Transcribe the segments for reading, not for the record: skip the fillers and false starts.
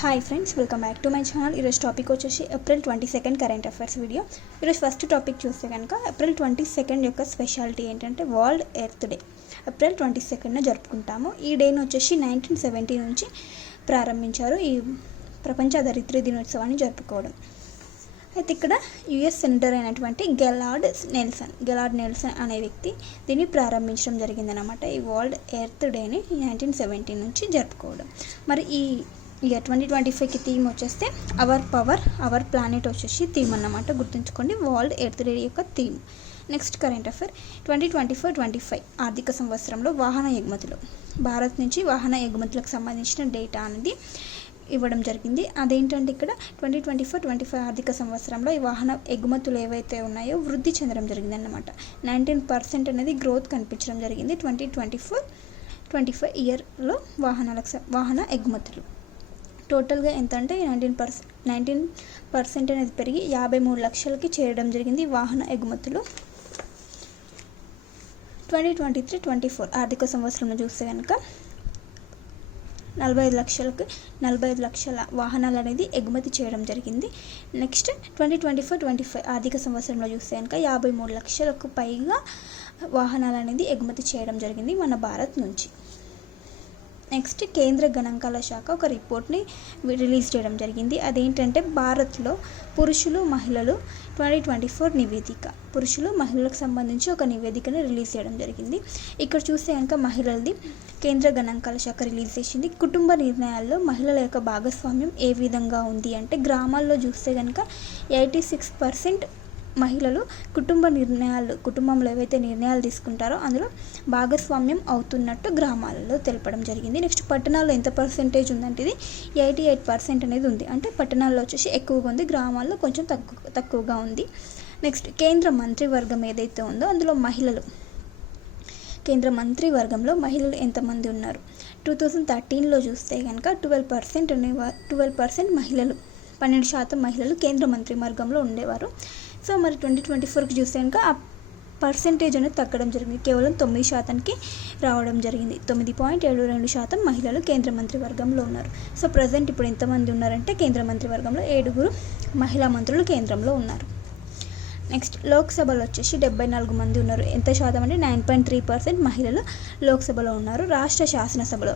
Hi friends, welcome back to my channel. ఈరోజు topic వచ్చేసి April 22 current affairs video. ఈరోజు first topic చూస్తే కనుక ఏప్రిల్ 22 యొక్క స్పెషాలిటీ ఏంటంటే వరల్డ్ ఎర్త్ డే. ఏప్రిల్ 22 జరుపుకుంటాము. ఈ డేని వచ్చేసి 1970 నుంచి ప్రారంభించారు ఈ ప్రపంచ ధరిత్రి దినోత్సవాన్ని జరుపుకోవడం. అయితే ఇక్కడ యుఎస్ సెనేటర్ అయినటువంటి గెలార్డ్ నెల్సన్ అనే వ్యక్తి దీన్ని ప్రారంభించడం జరిగిందనమాట. ఈ వరల్డ్ ఎర్త్ డేని 1970 నుంచి జరుపుకోవడం. మరి ఈ ఇయర్ 2025కి థీమ్ వచ్చేస్తే అవర్ పవర్ అవర్ ప్లానెట్ వచ్చేసి థీమ్ అన్నమాట. గుర్తుంచుకోండి, వరల్డ్ ఎర్త్ డే యొక్క థీమ్. నెక్స్ట్ కరెంట్ అఫైర్ 2024-25 ఆర్థిక సంవత్సరంలో వాహన ఎగుమతులు, భారత్ నుంచి వాహన ఎగుమతులకు సంబంధించిన డేటా అనేది ఇవ్వడం జరిగింది. అదేంటంటే ఇక్కడ 2024-25 ఆర్థిక సంవత్సరంలో ఈ వాహన ఎగుమతులు ఏవైతే ఉన్నాయో వృద్ధి చెందడం జరిగింది అన్నమాట. 19% అనేది గ్రోత్ కనిపించడం జరిగింది 2024-25 ఇయర్లో వాహన ఎగుమతులు. టోటల్గా ఎంత అంటే 19% అనేది పెరిగి 53 లక్షలకి చేరడం జరిగింది వాహన ఎగుమతులు. 2023-24 ఆర్థిక సంవత్సరంలో చూస్తే కనుక 45 లక్షల వాహనాలు అనేది ఎగుమతి చేయడం జరిగింది. నెక్స్ట్ 2024-25 ఆర్థిక సంవత్సరంలో చూస్తే కనుక 53 లక్షలకు పైగా వాహనాలు అనేది ఎగుమతి చేయడం జరిగింది మన భారత్ నుంచి. నెక్స్ట్ కేంద్ర గణాంకాల శాఖ ఒక రిపోర్ట్ని రిలీజ్ చేయడం జరిగింది. అదేంటంటే భారత్లో పురుషులు మహిళలు 2024 నివేదిక, పురుషులు మహిళలకు సంబంధించి ఒక నివేదికని రిలీజ్ చేయడం జరిగింది. ఇక్కడ చూస్తే కనుక మహిళలది కేంద్ర గణాంకాల శాఖ రిలీజ్ చేసింది. కుటుంబ నిర్ణయాల్లో మహిళల యొక్క భాగస్వామ్యం ఏ విధంగా ఉంది అంటే గ్రామాల్లో చూస్తే కనుక 86% మహిళలు కుటుంబంలో ఏవైతే నిర్ణయాలు తీసుకుంటారో అందులో భాగస్వామ్యం అవుతున్నట్టు గ్రామాలలో తెలపడం జరిగింది. నెక్స్ట్ పట్టణాల్లో ఎంత పర్సెంటేజ్ ఉందంటే ఇది 88% అనేది ఉంది. అంటే పట్టణాల్లో వచ్చేసి ఎక్కువగా ఉంది, గ్రామాల్లో కొంచెం తక్కువగా ఉంది. నెక్స్ట్ కేంద్ర మంత్రివర్గం ఏదైతే ఉందో అందులో కేంద్ర మంత్రివర్గంలో మహిళలు ఎంతమంది ఉన్నారు? 2013లో చూస్తే కనుక 12% మహిళలు, 12% మహిళలు కేంద్ర మంత్రివర్గంలో ఉండేవారు. సో మరి 2024కి చూస్తే కనుక ఆ పర్సెంటేజ్ అనేది తగ్గడం జరిగింది, కేవలం 9%కి రావడం జరిగింది. 9.72% మహిళలు కేంద్ర మంత్రివర్గంలో ఉన్నారు. సో ప్రజెంట్ ఇప్పుడు ఎంతమంది ఉన్నారంటే కేంద్ర మంత్రివర్గంలో 7 మహిళా మంత్రులు కేంద్రంలో ఉన్నారు. నెక్స్ట్ లోక్సభలో వచ్చేసి 74 మంది ఉన్నారు. ఎంత శాతం అంటే 9.3% మహిళలు లోక్సభలో ఉన్నారు. రాష్ట్ర శాసనసభలో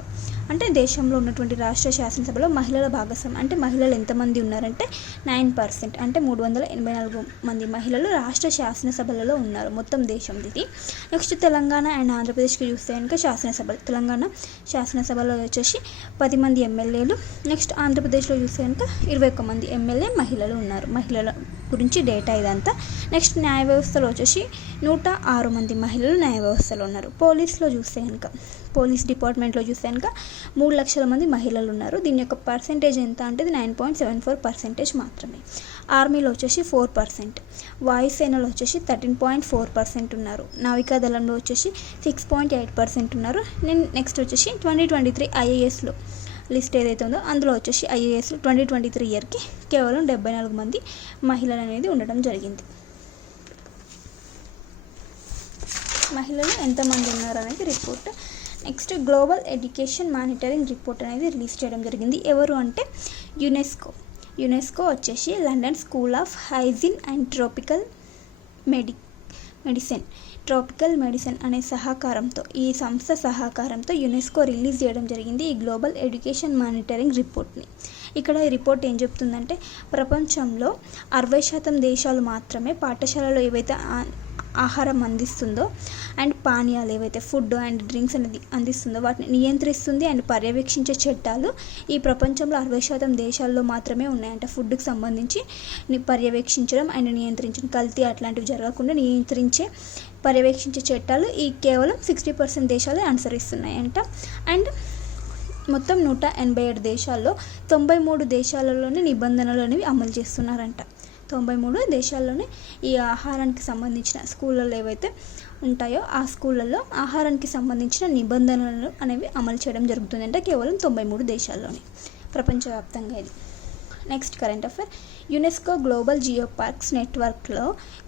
అంటే దేశంలో ఉన్నటువంటి రాష్ట్ర శాసనసభలో మహిళల భాగస్వామ్యం అంటే మహిళలు ఎంతమంది ఉన్నారంటే 9%, అంటే 384 మంది మహిళలు రాష్ట్ర శాసనసభలలో ఉన్నారు మొత్తం దేశం ఇది. నెక్స్ట్ తెలంగాణ అండ్ ఆంధ్రప్రదేశ్కి చూస్తే కనుక తెలంగాణ శాసనసభలో వచ్చేసి 10 మంది ఎమ్మెల్యేలు, నెక్స్ట్ ఆంధ్రప్రదేశ్లో చూస్తే కనుక 21 మంది ఎమ్మెల్యే మహిళలు ఉన్నారు. మహిళల గురించి డేటా ఇదంతా. నెక్స్ట్ న్యాయ వ్యవస్థలో వచ్చేసి 106 మంది మహిళలు న్యాయ వ్యవస్థలో ఉన్నారు. పోలీస్ డిపార్ట్మెంట్లో చూస్తే కనుక 3 లక్షల మంది మహిళలు ఉన్నారు. దీని యొక్క పర్సెంటేజ్ ఎంత అంటే 9.74% మాత్రమే. ఆర్మీలో వచ్చేసి 4%, వాయుసేనలో వచ్చేసి 13.4% ఉన్నారు. నావికా దళంలో వచ్చేసి 6.8% ఉన్నారు. నెక్స్ట్ వచ్చేసి 2023 ఐఏఎస్లో లిస్ట్ ఏదైతే ఉందో అందులో వచ్చేసి ఐఏఎస్ 2023 ఇయర్కి కేవలం 74 మంది మహిళలు అనేది ఉండడం జరిగింది. మహిళలు ఎంతమంది ఉన్నారు అనేది report. Next global education monitoring report అనేది రిలీజ్ చేయడం జరిగింది. ఎవరు అంటే యునెస్కో వచ్చేసి London school of hygiene and tropical medicine అనే ఈ సంస్థ సహకారంతో యునెస్కో రిలీజ్ చేయడం జరిగింది ఈ గ్లోబల్ ఎడ్యుకేషన్ మానిటరింగ్ రిపోర్ట్ని. ఇక్కడ ఈ రిపోర్ట్ ఏం చెప్తుందంటే ప్రపంచంలో 60% దేశాలు మాత్రమే పాఠశాలలో ఏవైతే ఆహారం అందిస్తుందో అండ్ పానీయాలు ఏవైతే ఫుడ్ అండ్ డ్రింక్స్ అనేది అందిస్తుందో వాటిని నియంత్రిస్తుంది అండ్ పర్యవేక్షించే చట్టాలు ఈ ప్రపంచంలో 60% దేశాల్లో మాత్రమే ఉన్నాయంట. ఫుడ్కి సంబంధించి పర్యవేక్షించడం అండ్ నియంత్రించడం, కల్తీ అట్లాంటివి జరగకుండా పర్యవేక్షించే చట్టాలు ఈ కేవలం 60% దేశాలే అనుసరిస్తున్నాయంట. అండ్ మొత్తం 187 దేశాల్లో 93 దేశాలలోని నిబంధనలు అనేవి అమలు చేస్తున్నారంట. 93 దేశాల్లోనే ఈ ఆహారానికి సంబంధించిన స్కూళ్ళల్లో ఏవైతే ఉంటాయో ఆ స్కూళ్ళల్లో ఆహారానికి సంబంధించిన నిబంధనలు అనేవి అమలు చేయడం జరుగుతుందంటే కేవలం 93 దేశాల్లోనే ప్రపంచవ్యాప్తంగా ఇది. Next current affair UNESCO global geo parks నెట్వర్క్లో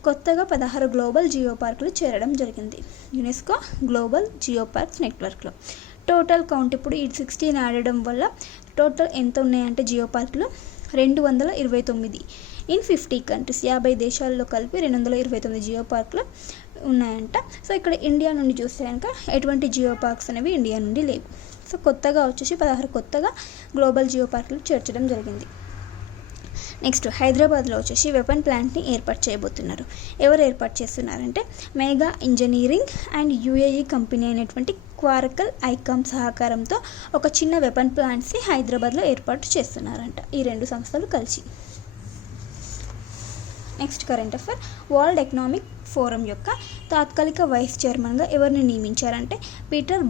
కొత్తగా 16 గ్లోబల్ జియో పార్కులు చేరడం జరిగింది. యునెస్కో గ్లోబల్ జియో పార్క్స్ నెట్వర్క్లో టోటల్ కౌంట్ ఇప్పుడు ఈ 16 ఆడడం వల్ల టోటల్ ఎంత ఉన్నాయంటే జియో పార్కులు 229 ఇన్ 50 కంట్రీస్, 50 దేశాల్లో కలిపి 229 జియో పార్కులు ఉన్నాయంట. సో ఇక్కడ ఇండియా నుండి చూస్తే కనుక ఎటువంటి జియో పార్క్స్ అనేవి ఇండియా నుండి లేవు. సో కొత్తగా వచ్చేసి 16 కొత్తగా గ్లోబల్ జియో పార్కులు చేర్చడం జరిగింది. నెక్స్ట్ హైదరాబాద్లో వచ్చేసి వెపన్ ప్లాంట్ని ఏర్పాటు చేయబోతున్నారు. ఎవరు ఏర్పాటు చేస్తున్నారంటే mega engineering and UAE company అయినటువంటి క్వారకల్ ఐకామ్ సహకారంతో ఒక చిన్న వెపన్ ప్లాంట్స్ని హైదరాబాద్లో ఏర్పాటు చేస్తున్నారంట ఈ రెండు సంస్థలు కలిసి. Next current affair, world economic forum యొక్క తాత్కాలిక వైస్ చైర్మన్గా ఎవరిని నియమించారంటే పీటర్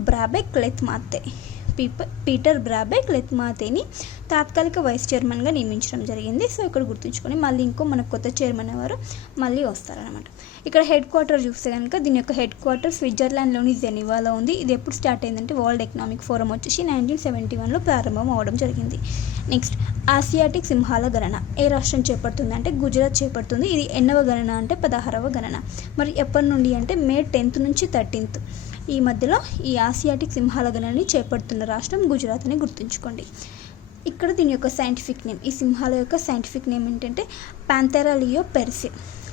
బ్రాబెక్ లెత్మాతేని తాత్కాలిక వైస్ చైర్మన్గా నియమించడం జరిగింది. సో ఇక్కడ గుర్తుంచుకొని మళ్ళీ ఇంకో మనకు కొత్త చైర్మన్ ఎవరు మళ్ళీ వస్తారనమాట. ఇక్కడ హెడ్ క్వార్టర్ చూస్తే కనుక దీని యొక్క హెడ్ క్వార్టర్ స్విట్జర్లాండ్లోని జెనీవాలో ఉంది. ఇది ఎప్పుడు స్టార్ట్ అయిందంటే వరల్డ్ ఎకనామిక్ ఫోరం వచ్చేసి 1971లో ప్రారంభం అవడం జరిగింది. నెక్స్ట్ ఆసియాటిక్ సింహాల గణన ఏ రాష్ట్రం చేపడుతుంది అంటే గుజరాత్ చేపడుతుంది. ఇది ఎన్నవ గణన అంటే 16వ గణన. మరి ఎప్పటి నుండి అంటే మే 10th నుంచి 13th ఈ మధ్యలో ఈ ఆసియాటిక్ సింహాల గణనని చేపడుతున్న రాష్ట్రం గుజరాత్ అని గుర్తుంచుకోండి. ఇక్కడ దీని యొక్క సైంటిఫిక్ నేమ్, ఈ సింహాల యొక్క సైంటిఫిక్ నేమ్ ఏంటంటే ప్యాంథెరా లియో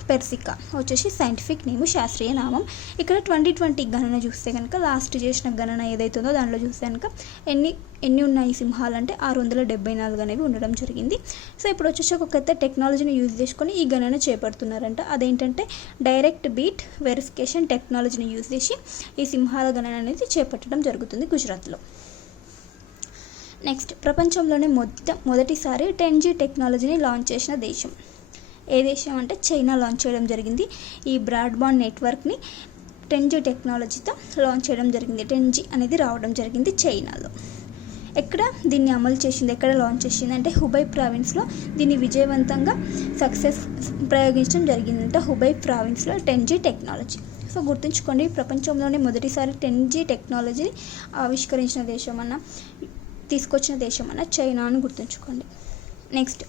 పెర్సికా వచ్చేసి సైంటిఫిక్ నేమ్, శాస్త్రీయ నామం. ఇక్కడ 2020 గణన చూస్తే కనుక లాస్ట్ చేసిన గణన ఏదైతుందో దాంట్లో చూస్తే కనుక ఎన్ని ఉన్నాయి సింహాలు అంటే 674 అనేవి ఉండడం జరిగింది. సో ఇప్పుడు వచ్చేసి ఒక కొత్త టెక్నాలజీని యూజ్ చేసుకొని ఈ గణన చేపడుతున్నారంట. అదేంటంటే డైరెక్ట్ బీట్ వెరిఫికేషన్ టెక్నాలజీని యూజ్ చేసి ఈ సింహాల గణన అనేది చేపట్టడం జరుగుతుంది గుజరాత్లో. నెక్స్ట్ ప్రపంచంలోనే మొదటిసారి 10G టెక్నాలజీని లాంచ్ చేసిన దేశం ఏ దేశం అంటే చైనా లాంచ్ చేయడం జరిగింది. ఈ బ్రాడ్బాండ్ నెట్వర్క్ని 10G టెక్నాలజీతో లాంచ్ చేయడం జరిగింది. 10G అనేది రావడం జరిగింది చైనాలో. ఎక్కడ దీన్ని అమలు చేసింది, ఎక్కడ లాంచ్ చేసింది అంటే హుబై ప్రావిన్స్లో దీన్ని విజయవంతంగా ప్రయోగించడం జరిగిందంట. హుబై ప్రావిన్స్లో 10G టెక్నాలజీ. సో గుర్తుంచుకోండి, ప్రపంచంలోనే మొదటిసారి 10G టెక్నాలజీని ఆవిష్కరించిన దేశం తీసుకొచ్చిన దేశం చైనా అని గుర్తుంచుకోండి. నెక్స్ట్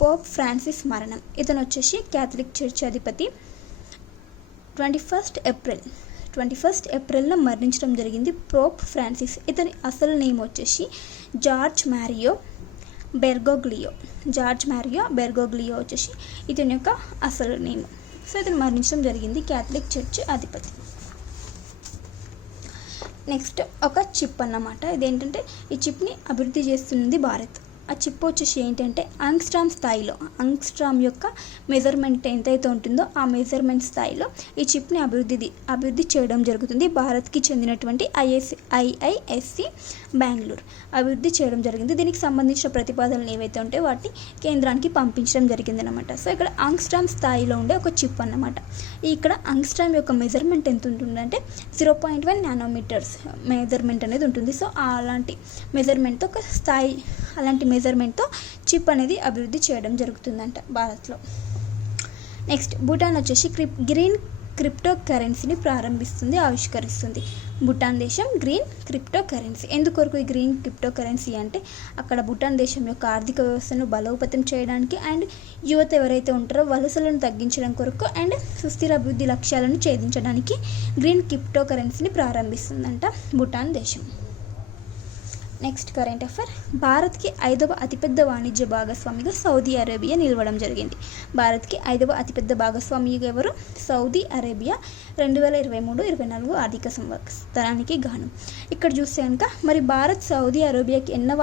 పోప్ ఫ్రాన్సిస్ మరణం. ఇతను వచ్చేసి క్యాథలిక్ చర్చ్ అధిపతి. 21 ఏప్రిల్న మరణించడం జరిగింది పోప్ ఫ్రాన్సిస్. ఇతని అసలు నేమ్ వచ్చేసి జార్జ్ మారియో బెర్గోగ్లియో వచ్చేసి ఇతని యొక్క అసలు నేమ్. సో ఇతను మరణించడం జరిగింది క్యాథలిక్ చర్చ్ అధిపతి. నెక్స్ట్ ఒక చిప్ అన్నమాట. ఇదేంటంటే ఈ చిప్ని అభివృద్ధి చేస్తున్నది భారత్. ఆ చిప్ వచ్చేసి ఏంటంటే యాంగ్స్ట్రామ్ స్థాయిలో, యాంగ్స్ట్రామ్ యొక్క మెజర్మెంట్ ఎంతైతే ఉంటుందో ఆ మెజర్మెంట్ స్థాయిలో ఈ చిప్ని అభివృద్ధి చేయడం జరుగుతుంది. భారత్కి చెందినటువంటి ఐఐఎస్సి బెంగళూరు అభివృద్ధి చేయడం జరిగింది. దీనికి సంబంధించిన ప్రతిపాదనలు ఏవైతే ఉంటాయో వాటిని కేంద్రానికి పంపించడం జరిగింది అనమాట. సో ఇక్కడ యాంగ్స్ట్రామ్ స్థాయిలో ఉండే ఒక చిప్ అన్నమాట. ఇక్కడ యాంగ్స్ట్రామ్ యొక్క మెజర్మెంట్ ఎంత ఉంటుందంటే 0.1 నానోమీటర్స్ మెజర్మెంట్ అనేది ఉంటుంది. సో అలాంటి మెజర్మెంట్తో ఒక స్థాయి, అలాంటి మెజర్మెంట్తో చిప్ అనేది అభివృద్ధి చేయడం జరుగుతుందంట భారత్లో. నెక్స్ట్ భూటాన్ వచ్చేసి గ్రీన్ క్రిప్టో కరెన్సీని ఆవిష్కరిస్తుంది. భూటాన్ దేశం గ్రీన్ క్రిప్టో కరెన్సీ. ఎందుకొరకు ఈ గ్రీన్ క్రిప్టో కరెన్సీ అంటే అక్కడ భూటాన్ దేశం యొక్క ఆర్థిక వ్యవస్థను బలోపేతం చేయడానికి అండ్ యువత ఎవరైతే ఉంటారో వలసలను తగ్గించడం కొరకు అండ్ సుస్థిర అభివృద్ధి లక్ష్యాలను ఛేదించడానికి గ్రీన్ క్రిప్టో కరెన్సీని ప్రారంభిస్తుందంట భూటాన్ దేశం. నెక్స్ట్ కరెంట్ అఫైర్, భారత్కి 5వ అతిపెద్ద వాణిజ్య భాగస్వామిగా సౌదీ అరేబియా నిలవడం జరిగింది. భారత్కి 5వ అతిపెద్ద భాగస్వామిగా ఎవరు? సౌదీ అరేబియా 2023-24 ఆర్థిక సంవత్సరానికి గాను. ఇక్కడ చూస్తే కనుక మరి భారత్ సౌదీ అరేబియాకి ఎన్నవ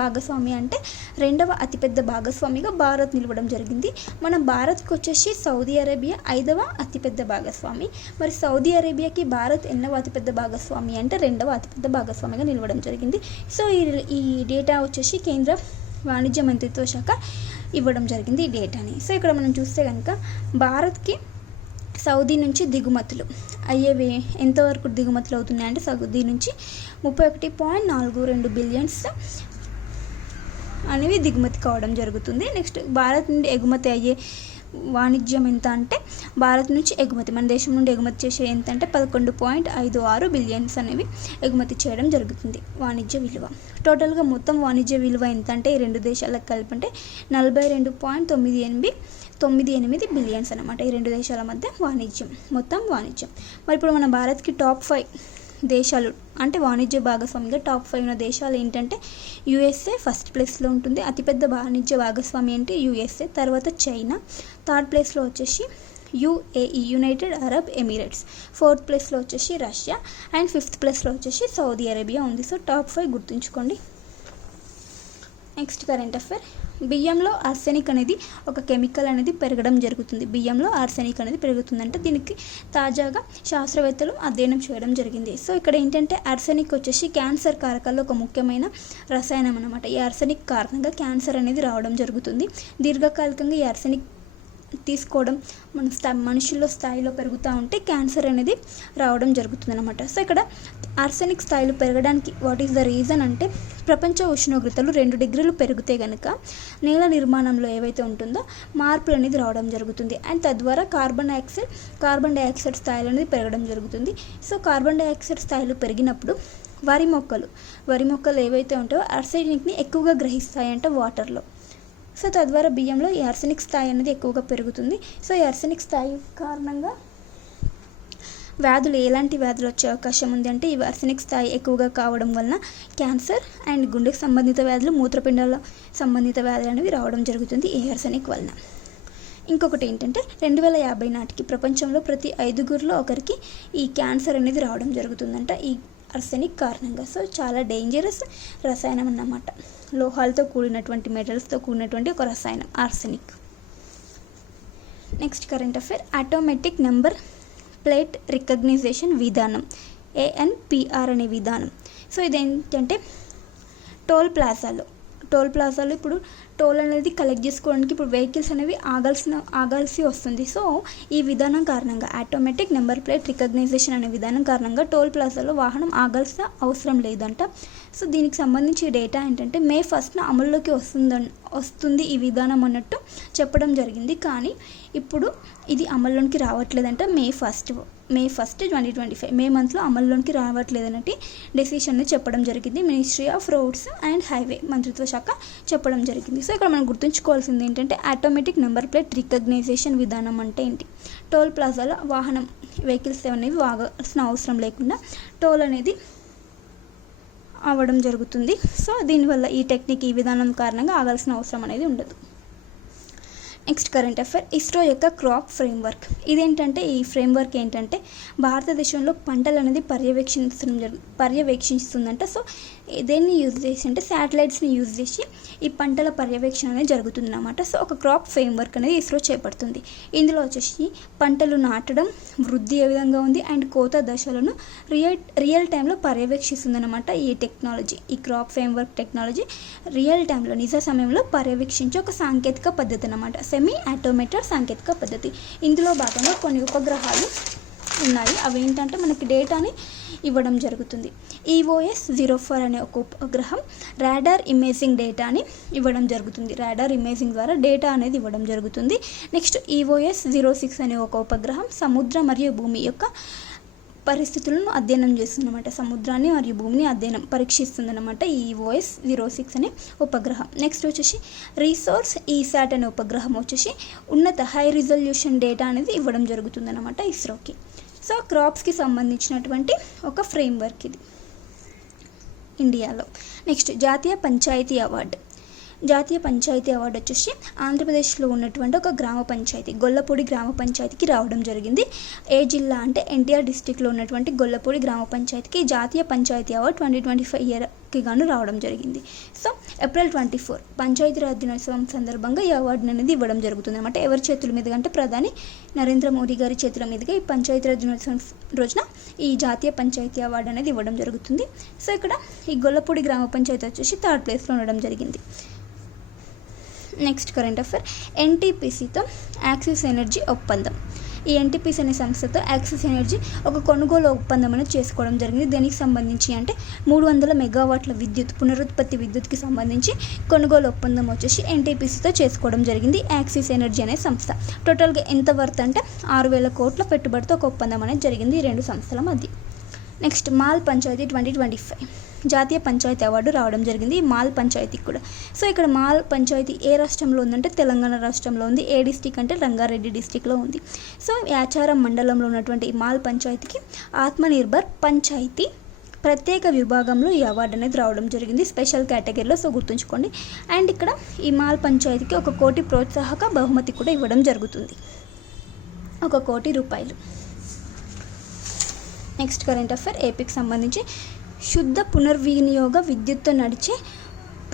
భాగస్వామి అంటే 2వ అతిపెద్ద భాగస్వామిగా భారత్ నిలవడం జరిగింది. మన భారత్కి వచ్చేసి సౌదీ అరేబియా 5వ అతిపెద్ద భాగస్వామి. మరి సౌదీ అరేబియాకి భారత్ ఎన్నవ అతిపెద్ద భాగస్వామి అంటే 2వ అతిపెద్ద భాగస్వామిగా నిలవడం జరిగింది. సో ఈ డేటా వచ్చేసి కేంద్ర వాణిజ్య మంత్రిత్వ శాఖ ఇవ్వడం జరిగింది ఈ డేటాని. సో ఇక్కడ మనం చూస్తే కనుక భారత్కి సౌదీ నుంచి దిగుమతులు అయ్యేవి ఎంతవరకు దిగుమతులు అవుతున్నాయి అంటే సౌదీ నుంచి 31.42 బిలియన్స్ అనేవి దిగుమతి కావడం జరుగుతుంది. నెక్స్ట్ భారత్ నుండి ఎగుమతి అయ్యే వాణిజ్యం ఎంత అంటే భారత్ నుంచి ఎగుమతి, మన దేశం నుండి ఎగుమతి చేసే ఎంత అంటే 11.56 బిలియన్స్ అనేవి ఎగుమతి చేయడం జరుగుతుంది వాణిజ్య విలువ. టోటల్గా మొత్తం వాణిజ్య విలువ ఎంత అంటే ఈ రెండు దేశాలకు కలిపి అంటే 42.98 బిలియన్స్ అనమాట. ఈ రెండు దేశాల మధ్య మొత్తం వాణిజ్యం. మరి ఇప్పుడు మన భారత్కి టాప్ 5 దేశాలు అంటే వాణిజ్య భాగస్వామిగా టాప్ 5 ఉన్న దేశాలు ఏంటంటే యూఎస్ఏ ఫస్ట్ ప్లేస్లో ఉంటుంది. అతిపెద్ద వాణిజ్య భాగస్వామి అంటే యూఎస్ఏ, తర్వాత చైనా, థర్డ్ ప్లేస్లో వచ్చేసి UAE United Arab Emirates, fourth ప్లేస్లో వచ్చేసి రష్యా అండ్ ఫిఫ్త్ ప్లేస్లో వచ్చేసి సౌదీ అరేబియా ఉంది. సో టాప్ 5 గుర్తుంచుకోండి. Next current affair. బియ్యంలో ఆర్సెనిక్ అనేది ఒక కెమికల్ అనేది పెరగడం జరుగుతుంది. బియ్యంలో ఆర్సెనిక్ అనేది పెరుగుతుందంటే దీనికి తాజాగా శాస్త్రవేత్తలు అధ్యయనం చేయడం జరిగింది. సో ఇక్కడ ఏంటంటే ఆర్సెనిక్ వచ్చేసి క్యాన్సర్ కారకాల్లో ఒక ముఖ్యమైన రసాయనం అనమాట. ఈ ఆర్సెనిక్ కారణంగా క్యాన్సర్ అనేది రావడం జరుగుతుంది. దీర్ఘకాలికంగా ఈ ఆర్సెనిక్ తీసుకోవడం మనుషుల్లో స్థాయిలో పెరుగుతూ ఉంటే క్యాన్సర్ అనేది రావడం జరుగుతుంది అనమాట. సో ఇక్కడ ఆర్సెనిక్ స్థాయిలు పెరగడానికి వాట్ ఈస్ ద రీజన్ అంటే ప్రపంచ ఉష్ణోగ్రతలు 2 డిగ్రీలు పెరిగితే కనుక నేల నిర్మాణంలో ఏవైతే ఉంటుందో మార్పులు అనేది రావడం జరుగుతుంది. అండ్ తద్వారా కార్బన్ డైఆక్సైడ్ స్థాయిలు అనేది పెరగడం జరుగుతుంది. సో కార్బన్ డైఆక్సైడ్ స్థాయిలు పెరిగినప్పుడు వరి మొక్కలు ఏవైతే ఉంటాయో ఆర్సెనిక్ని ఎక్కువగా గ్రహిస్తాయంట వాటర్లో. సో తద్వారా బియ్యంలో ఈ ఆర్సెనిక్ స్థాయి అనేది ఎక్కువగా పెరుగుతుంది. సో ఈ ఆర్సెనిక్ స్థాయి కారణంగా ఎలాంటి వ్యాధులు వచ్చే అవకాశం ఉంది అంటే ఈ ఆర్సెనిక్ స్థాయి ఎక్కువగా కావడం వలన క్యాన్సర్ అండ్ గుండెకు సంబంధిత వ్యాధులు, మూత్రపిండాల సంబంధిత వ్యాధులు అనేవి రావడం జరుగుతుంది ఈ ఆర్సెనిక్ వలన. ఇంకొకటి ఏంటంటే 2050 నాటికి ప్రపంచంలో ప్రతి 5గురిలో ఒకరికి ఈ క్యాన్సర్ అనేది రావడం జరుగుతుందంట ఈ ఆర్సెనిక్ కారణంగా. సో చాలా డేంజరస్ రసాయనం అన్నమాట. లోహాలతో కూడినటువంటి మెటల్స్తో కూడినటువంటి ఒక రసాయనం arsenic. Next current affair. Automatic number plate recognition విధానం, ANPR అనే విధానం. సో ఇదేంటంటే టోల్ ప్లాజాలో ఇప్పుడు టోల్ అనేది కలెక్ట్ చేసుకోవడానికి ఇప్పుడు వెహికల్స్ అనేవి ఆగాల్సి వస్తుంది. సో ఈ విధానం కారణంగా ఆటోమేటిక్ నెంబర్ ప్లేట్ రికగ్నైజేషన్ అనే విధానం కారణంగా టోల్ ప్లాజాలో వాహనం ఆగాల్సిన అవసరం లేదంట. సో దీనికి సంబంధించి డేటా ఏంటంటే May 1st అమల్లోకి వస్తుంది ఈ విధానం అన్నట్టు చెప్పడం జరిగింది. కానీ ఇప్పుడు ఇది అమల్లోకి రావట్లేదంట. May 1st 2025 మే మంత్లో అమల్లోకి రావట్లేదన్నట్టు డెసిషన్ చెప్పడం జరిగింది. Ministry of roads and highway మంత్రిత్వ శాఖ చెప్పడం జరిగింది. సో ఇక్కడ మనం గుర్తుంచుకోవాల్సింది ఏంటంటే ఆటోమేటిక్ నెంబర్ ప్లేట్ రికగ్నైజేషన్ విధానం అంటే ఏంటి, టోల్ ప్లాజాలో వెహికల్స్ అనేవి ఆగాల్సిన అవసరం లేకుండా టోల్ అనేది అవ్వడం జరుగుతుంది. సో దీనివల్ల ఈ విధానం కారణంగా ఆగాల్సిన అవసరం అనేది ఉండదు. Next current affair. ఇస్రో యొక్క క్రాప్ ఫ్రేమ్వర్క్. ఇదేంటంటే ఈ ఫ్రేమ్వర్క్ ఏంటంటే భారతదేశంలో పంటలు అనేది పర్యవేక్షిస్తుందంట. సో దేన్ని యూజ్ చేసి అంటే శాటిలైట్స్ని యూజ్ చేసి ఈ పంటల పర్యవేక్షణ అనేది జరుగుతుంది అన్నమాట. సో ఒక క్రాప్ ఫ్రేమ్వర్క్ అనేది ఇస్రో చేపడుతుంది. ఇందులో వచ్చేసి పంటలు నాటడం, వృద్ధి ఏ విధంగా ఉంది అండ్ కోత దశలను రియల్ టైంలో పర్యవేక్షిస్తుంది అనమాట. ఈ క్రాప్ ఫ్రేమ్వర్క్ టెక్నాలజీ రియల్ టైంలో నిజ సమయంలో పర్యవేక్షించే ఒక సాంకేతిక పద్ధతి అన్నమాట. సెమీ ఆటోమేటెడ్ సాంకేతిక పద్ధతి. ఇందులో భాగంగా కొన్ని ఉపగ్రహాలు ఉన్నాయి. అవి ఏంటంటే మనకి డేటాని ఇవ్వడం జరుగుతుంది. EOS-04 అనే ఒక ఉపగ్రహం రాడార్ ఇమేజింగ్ డేటాని ఇవ్వడం జరుగుతుంది. రాడార్ ఇమేజింగ్ ద్వారా డేటా అనేది ఇవ్వడం జరుగుతుంది. నెక్స్ట్ EOS-06 అనే ఒక ఉపగ్రహం సముద్ర మరియు భూమి యొక్క పరిస్థితులను అధ్యయనం చేస్తుందన్నమాట. సముద్రాన్ని మరియు భూమిని పరీక్షిస్తుందన్నమాట ఈ EOS-06 అనే ఉపగ్రహం. నెక్స్ట్ వచ్చేసి రీసోర్స్ ఈసాట్ అనే ఉపగ్రహం వచ్చేసి ఉన్నత హై రిజల్యూషన్ డేటా అనేది ఇవ్వడం జరుగుతుందన్నమాట ఇస్రోకి. సో క్రాప్స్కి సంబంధించినటువంటి ఒక ఫ్రేమ్వర్క్ ఇది ఇండియాలో. నెక్స్ట్ జాతీయ పంచాయతీ అవార్డు వచ్చేసి ఆంధ్రప్రదేశ్లో ఉన్నటువంటి ఒక గ్రామ పంచాయతీ గొల్లపూడి గ్రామ పంచాయతీకి రావడం జరిగింది. ఏ జిల్లా అంటే ఎన్టీఆర్ డిస్టిక్లో ఉన్నటువంటి గొల్లపూడి గ్రామ పంచాయతీకి జాతీయ పంచాయతీ అవార్డు 2025 ఇయర్కి గాను రావడం జరిగింది. సో April 24 పంచాయతీరాజ్ దినోత్సవం సందర్భంగా ఈ అవార్డుని అనేది ఇవ్వడం జరుగుతుంది అనమాట. ఎవరి చేతుల మీదుగా అంటే ప్రధాని నరేంద్ర మోదీ గారి చేతుల మీదుగా ఈ పంచాయతీరాజ్ దినోత్సవం రోజున ఈ జాతీయ పంచాయతీ అవార్డు అనేది ఇవ్వడం జరుగుతుంది. సో ఇక్కడ ఈ గొల్లపూడి గ్రామ పంచాయతీ వచ్చేసి 3rd ప్లేస్లో ఉండడం జరిగింది. Next current affair. NTPCతో యాక్సిస్ ఎనర్జీ ఒప్పందం. ఈ NTPC అనే సంస్థతో యాక్సిస్ ఎనర్జీ ఒక కొనుగోలు ఒప్పందం అనేది చేసుకోవడం జరిగింది. దీనికి సంబంధించి అంటే 300 మెగావాట్ల పునరుత్పత్తి విద్యుత్కి సంబంధించి కొనుగోలు ఒప్పందం వచ్చేసి NTPCతో చేసుకోవడం జరిగింది యాక్సిస్ ఎనర్జీ అనే సంస్థ. టోటల్గా ఎంత వర్త్ అంటే 6,000 కోట్ల పెట్టుబడితో ఒక ఒప్పందం అనేది జరిగింది ఈ 2 సంస్థల మధ్య. నెక్స్ట్ మాల్ పంచాయతీ 2025. జాతీయ పంచాయతీ అవార్డు రావడం జరిగింది మాల్ పంచాయతీకి కూడా. సో ఇక్కడ మాల్ పంచాయతీ ఏ రాష్ట్రంలో ఉందంటే తెలంగాణ రాష్ట్రంలో ఉంది. ఏ డిస్టిక్ అంటే రంగారెడ్డి డిస్టిక్లో ఉంది. సో యాచారం మండలంలో ఉన్నటువంటి ఈ మాల్ పంచాయతీకి ఆత్మనిర్భర్ పంచాయతీ ప్రత్యేక విభాగంలో ఈ అవార్డు అనేది రావడం జరిగింది, స్పెషల్ కేటగిరీలో. సో గుర్తుంచుకోండి. అండ్ ఇక్కడ ఈ మాల్ పంచాయతీకి 1 కోటి ప్రోత్సాహక బహుమతి కూడా ఇవ్వడం జరుగుతుంది, 1 కోటి రూపాయలు. నెక్స్ట్ కరెంట్ అఫైర్ ఏపీకి సంబంధించి శుద్ధ పునర్వినియోగ విద్యుత్తో నడిచే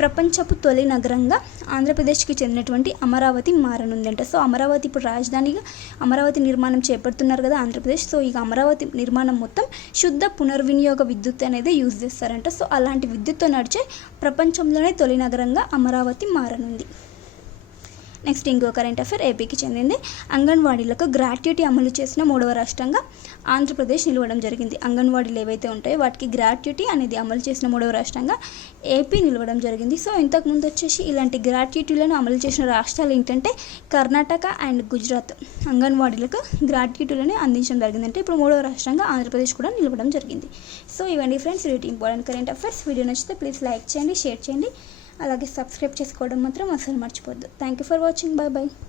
ప్రపంచపు తొలి నగరంగా ఆంధ్రప్రదేశ్కి చెందినటువంటి అమరావతి మారనుందంట. సో అమరావతి ఇప్పుడు రాజధానిగా అమరావతి నిర్మాణం చేపడుతున్నారు కదా ఆంధ్రప్రదేశ్. సో ఇక అమరావతి నిర్మాణం మొత్తం శుద్ధ పునర్వినియోగ విద్యుత్ అనేది యూజ్ చేస్తారంట. సో అలాంటి విద్యుత్తో నడిచే ప్రపంచంలోనే తొలి నగరంగా అమరావతి మారనుంది. నెక్స్ట్ ఇంకో కరెంట్ అఫైర్ ఏపీకి చెందింది. అంగన్వాడీలకు గ్రాట్యుటీ అమలు చేసిన 3వ రాష్ట్రంగా ఆంధ్రప్రదేశ్ నిలవడం జరిగింది. అంగన్వాడీలు ఏవైతే ఉంటాయో వాటికి గ్రాట్యుటీ అనేది అమలు చేసిన 3వ రాష్ట్రంగా ఏపీ నిలవడం జరిగింది. సో ఇంతకుముందు వచ్చేసి ఇలాంటి గ్రాట్యుటీలను అమలు చేసిన రాష్ట్రాలు ఏంటంటే కర్ణాటక అండ్ గుజరాత్. అంగన్వాడీలకు గ్రాట్యుటీలను అందించడం జరిగింది. అంటే ఇప్పుడు 3వ రాష్ట్రంగా ఆంధ్రప్రదేశ్ కూడా నిలవడం జరిగింది. సో ఇవన్నీ ఫ్రెండ్స్ వీటి ఇంపార్టెంట్ కరెంట్ అఫైర్స్. వీడియో నచ్చితే ప్లీజ్ లైక్ చేయండి, షేర్ చేయండి, అలాగే సబ్స్క్రైబ్ చేసుకోవడం మాత్రం అసలు మర్చిపోద్దు. Thank you for watching. Bye bye.